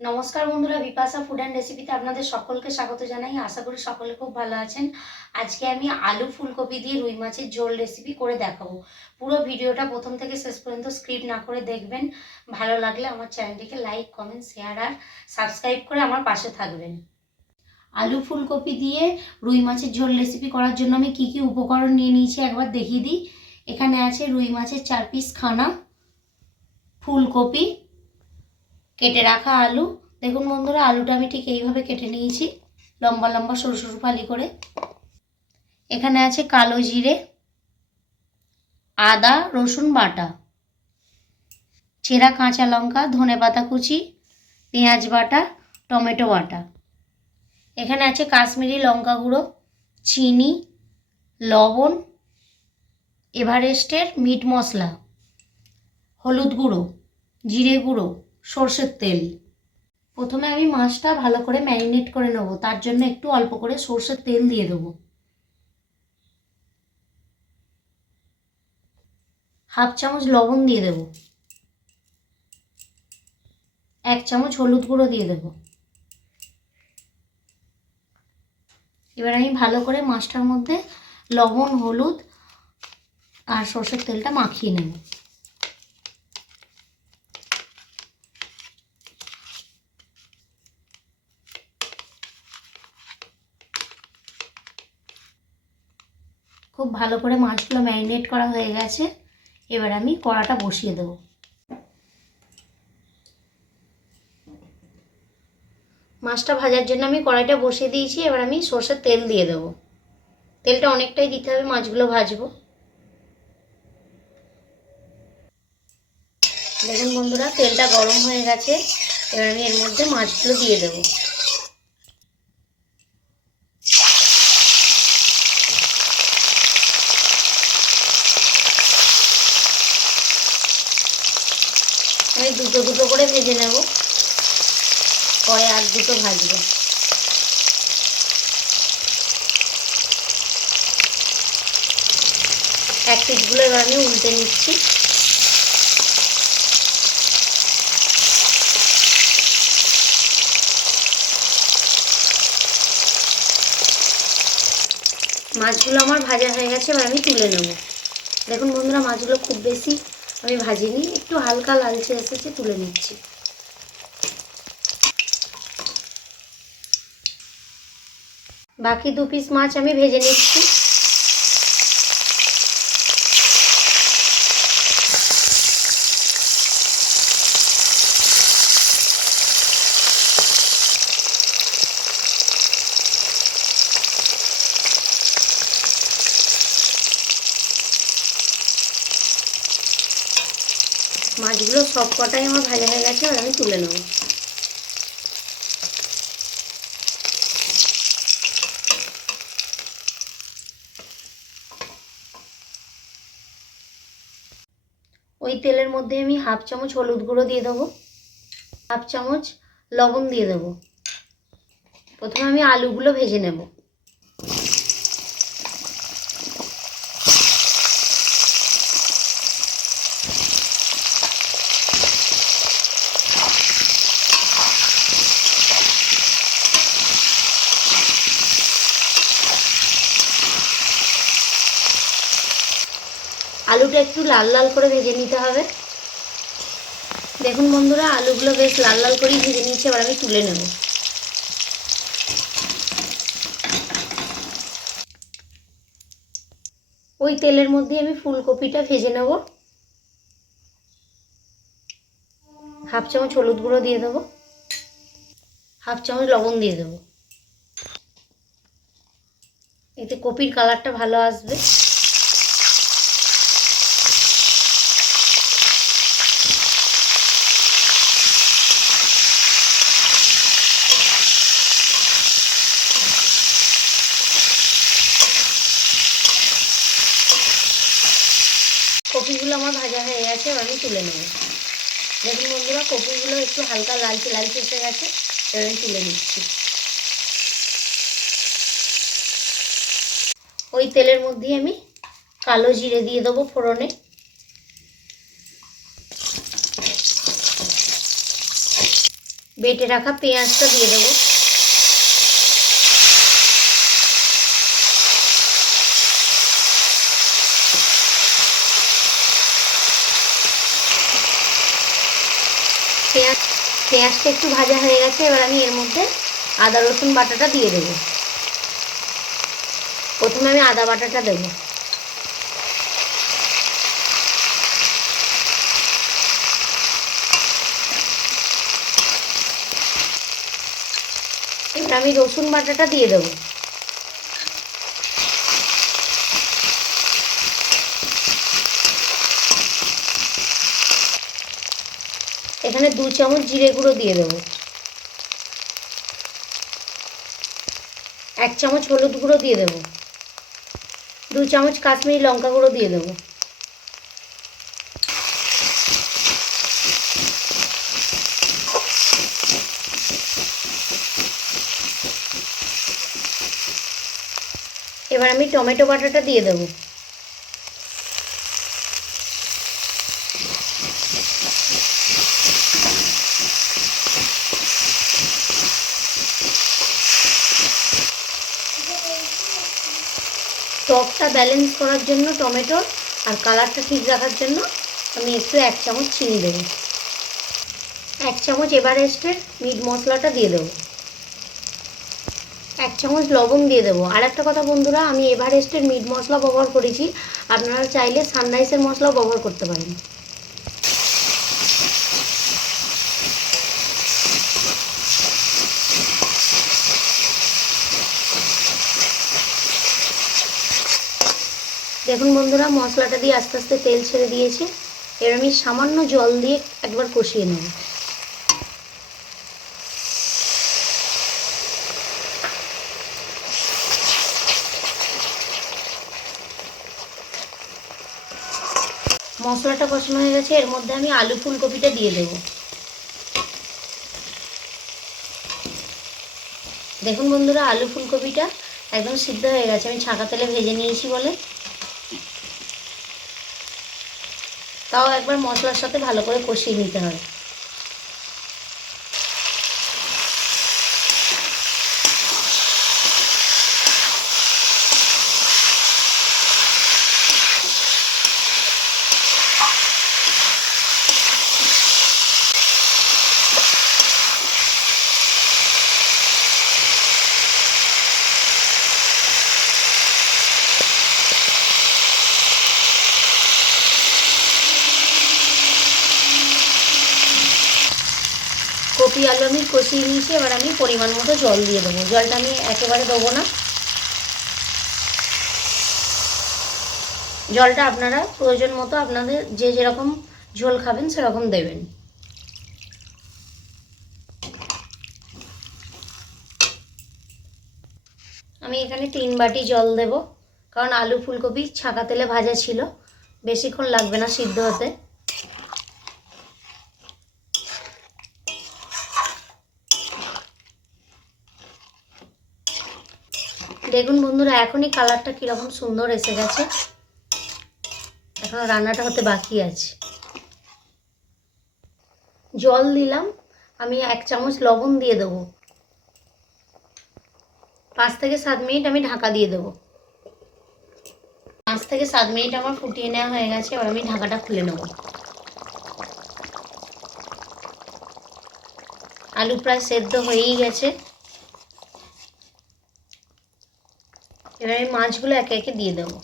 নমস্কার বন্ধুরা, Bipasha food and রেসিপিতে আপনাদের সকলকে স্বাগত জানাই। আশা করি সকলে খুব ভালো আছেন। আজকে আমি আলু ফুলকপি দিয়ে রুই মাছের ঝোল রেসিপি করে দেখাবো। পুরো ভিডিওটা প্রথম থেকে শেষ পর্যন্ত স্ক্রিপ্ট না করে দেখবেন। ভালো লাগলে আমার চ্যানেলটিকে লাইক কমেন্ট শেয়ার আর সাবস্ক্রাইব করে আমার পাশে থাকবেন। আলু ফুলকপি দিয়ে রুই মাছের ঝোল রেসিপি করার জন্য আমি কি কি উপকরণ নিয়ে নিয়েছি একবার দেখিয়ে দিই। এখানে আছে রুই মাছের চার পিস খানা, ফুলকপি কেটে রাখা আলু। দেখুন বন্ধুরা, আলুটা আমি ঠিক এইভাবে কেটে নিয়েছি, লম্বা লম্বা, সরু সরু ফালি করে। এখানে আছে কালো জিরে, আদা, রসুন বাটা, চেরা কাঁচা লঙ্কা, ধনে পাতা কুচি, পেঁয়াজ বাটা, টমেটো বাটা। এখানে আছে কাশ্মীরি লঙ্কা গুঁড়ো, চিনি, লবণ, এভারেস্টের মিট মশলা, হলুদ গুঁড়ো, জিরে গুঁড়ো। সর্ষের তেল। প্রথমে আমি মাছটা ভালো করে ম্যারিনেট করে নেব, তার জন্য একটু অল্প করে সর্ষের তেল দিয়ে দেবো। হাফ চামচ লবণ দিয়ে দেবো। এক চামচ হলুদ গুঁড়ো দিয়ে দেবো। এবার আমি ভালো করে মাছটার মধ্যে লবণ, হলুদ আর সর্ষের তেলটা মাখিয়ে নেব। খুব ভালো করে মাছগুলো ম্যারিনেট করা হয়ে গেছে। এবার আমি কড়াটা বসিয়ে দেবো। মাছটা ভাজার জন্য আমি কড়াইটা বসিয়ে দিয়েছি। এবার আমি সর্ষের তেল দিয়ে দেবো। তেলটা অনেকটাই দিতে হবে, মাছগুলো ভাজবো। দেখুন বন্ধুরা, তেলটা গরম হয়ে গেছে। এবার আমি এর মধ্যে মাছগুলো দিয়ে দেবো আমি দুটো দুটো করে ভেজে নেব। পরে আর দুটো ভাজবো। এক পিসগুলো এবার আমি উল্টে নিচ্ছি। মাছগুলো আমার ভাজা হয়ে গেছে, এবার আমি তুলে নেব। দেখুন বন্ধুরা, মাছগুলো খুব বেশি আমি ভাজিনি, একটু হালকা লালচে এসেছে, তুলে নিচ্ছি। বাকি দু পিস মাছ আমি ভেজে নিচ্ছি। মাছগুলো সব কটাই আমার ভাজা হয়ে গেছে আর আমি তুলে নেব। ওই তেলের মধ্যে আমি হাফ চামচ হলুদ গুঁড়ো দিয়ে দেবো, হাফ চামচ লবণ দিয়ে দেবো। প্রথমে আমি আলুগুলো ভেজে নেব। আলুটা একটু লাল লাল করে ভেজে নিতে হবে। দেখুন বন্ধুরা, আলুগুলো বেশ লাল লাল করেই ভেজে নিয়েছি, এবার আমি তুলে নেব। ওই তেলের মধ্যে আমি ফুলকপিটা ভেজে নেব। হাফ চামচ হলুদ গুঁড়ো দিয়ে দেবো। হাফ চামচ লবণ দিয়ে দেবো। এতে কপির কালারটা ভালো আসবে কপিগুলো আমার ভাজা হয়ে গেছে এবার আমি তুলে নেব। দেখুন বন্ধুরা, কপিগুলো একটু হালকা লালচে লালচে এসে গেছে, এবার তুলে নিচ্ছি। ওই তেলের মধ্যে আমি কালো জিরে দিয়ে দেবো ফোড়নে। বেটে রাখা পেঁয়াজটা দিয়ে দেবো পেঁয়াজ পেঁয়াজটা একটু ভাজা হয়ে গেছে, এবার আমি এর মধ্যে আদা, রসুন বাটাটা দিয়ে দেবো। প্রথমে আমি আদা বাটাটা দেবো। আমি রসুন বাটাটা দিয়ে দেবো। এখানে দু চামচ জিরে গুঁড়ো দিয়ে দেবো। এক চামচ হলুদ গুঁড়ো দিয়ে দেবো। দু চামচ কাশ্মীরি লঙ্কা গুঁড়ো দিয়ে দেবো। এবার আমি টমেটো বাটাটা দিয়ে দেবো। টকটা ব্যালেন্স করার জন্য টমেটোর আর কালারটা ঠিক রাখার জন্য আমি একটু এক চামচ চিনি দেবো। এক চামচ এভারেস্টের মিট মশলাটা দিয়ে দেবো। এক চামচ লবণ দিয়ে দেবো। আর একটা কথা বন্ধুরা, আমি এভারেস্টের মিট মশলা ব্যবহার করেছি। আপনারা চাইলে সানরাইসের মশলাও ব্যবহার করতে পারেন। দেখুন বন্ধুরা, মশলাটা দিয়ে আস্তে আস্তে তেল ছেড়ে দিয়েছে। এবার আমি সামান্য জল দিয়ে একবার কষিয়ে নেব। মশলাটা কষানো হয়ে গেছে, এর মধ্যে আমি আলু ফুলকপিটা দিয়ে দেব। দেখুন বন্ধুরা, আলু ফুলকপিটা একদম সিদ্ধ হয়ে গেছে। আমি ছাঁকা তেলে ভেজে নিয়েছি বলে। তাও একবার মশলার সাথে ভালো করে কষিয়ে নিতে হবে আলু আমি কষিয়ে নিয়েছি, এবার আমি পরিমাণ মতো জল দিয়ে দেবো। জলটা আমি একেবারে দেবো না। জলটা আপনারা প্রয়োজন মতো আপনাদের যে যেরকম ঝোল খাবেন সেরকম দেবেন। আমি এখানে তিন বাটি জল দেব, কারণ আলু ফুলকপি ছাকা তেলে ভাজা ছিল। বেশিক্ষণ লাগবে না সিদ্ধ হতে। দেখুন বন্ধুরা, এখনই কালারটা কীরকম সুন্দর এসে গেছে। এখনও রান্নাটা হতে বাকি আছে। জল দিলাম, আমি এক চামচ লবণ দিয়ে দেবো। পাঁচ থেকে সাত মিনিট আমি ঢাকা দিয়ে দেবো। পাঁচ থেকে সাত মিনিট আমার ফুটিয়ে নেওয়া হয়ে গেছে, এবার আমি ঢাকাটা খুলে নেব। আলু প্রায় সেদ্ধ হয়েই গেছে। এবার আমি মাছগুলো একে একে দিয়ে দেবো।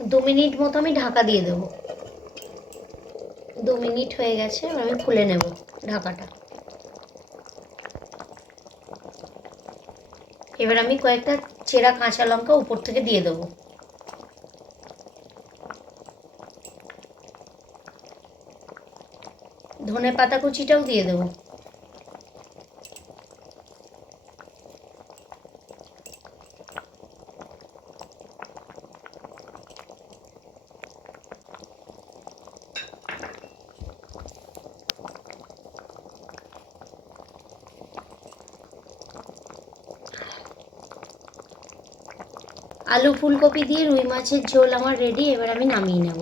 দু মিনিট মতো আমি ঢাকা দিয়ে দেবো। মিনিট হয়ে গেছে, এবার আমি খুলে নেব ঢাকাটা। এবার আমি কয়েকটা চেরা কাঁচা লঙ্কা উপর থেকে দিয়ে দেবো। ধনে পাতা কুচিটাও দিয়ে দেবো। আলু ফুলকপি দিয়ে রুই মাছের ঝোল আমার রেডি এবার আমি নামিয়ে নেব।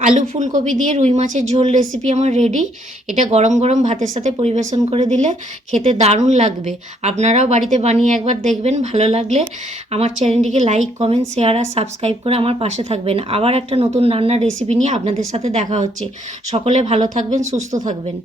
আলু ফুলকপি দিয়ে রুই মাছের ঝোল রেসিপি আমার রেডি এটা গরম গরম ভাতের সাথে পরিবেশন করে দিলে খেতে দারুণ লাগবে। আপনারাও বাড়িতে বানিয়ে একবার দেখবেন, ভালো লাগলে আমার চ্যানেলটিকে লাইক কমেন্ট শেয়ার আর সাবস্ক্রাইব করে আমার পাশে থাকবেন। আবার একটা নতুন রান্নার রেসিপি নিয়ে আপনাদের সাথে দেখা হচ্ছে। সকলে ভালো থাকবেন, সুস্থ থাকবেন।